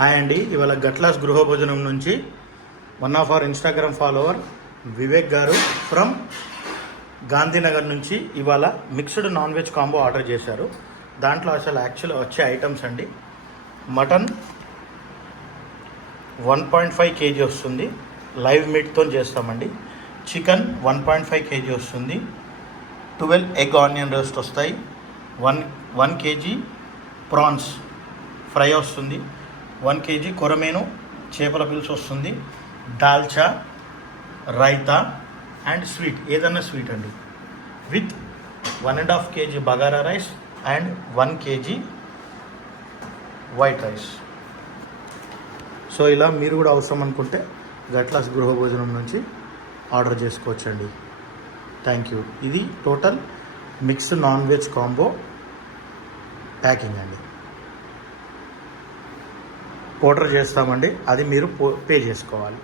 Hi అండి, ఇవాళ గట్లాస్ గృహభోజనం నుంచి one of our Instagram follower Vivek గారు ఫ్రమ్ గాంధీనగర్ నుంచి ఇవాళ mixed non veg combo order చేశారు. దాంట్లో అసలు యాక్చువల్ వచ్చే ఐటమ్స్ అండి, మటన్ 1.5 kg వస్తుంది, లైవ్ మీట్తో చేస్తామండి. చికెన్ 1.5 kg వస్తుంది, 12 ఎగ్ ఆనియన్ రోస్ట్ వస్తాయి, 1 kg ప్రాన్స్ ఫ్రై వస్తుంది, 1 kg కొరమేను చేపల పులుసు వస్తుంది, దాల్చా, రైతా అండ్ స్వీట్, ఏదన్నా స్వీట్ అండి, with 1.5 kg bagara rice and 1 kg white rice. So ఇలా మీరు కూడా అవసరం అనుకుంటే గట్లాస్ గృహభోజనం నుంచి ఆర్డర్ చేసుకోవచ్చండి. Thank you. ఇది total mixed non veg combo packing అండి. ఆర్డర్ చేస్తామండి, అది మీరు పే చేసుకోవాలి.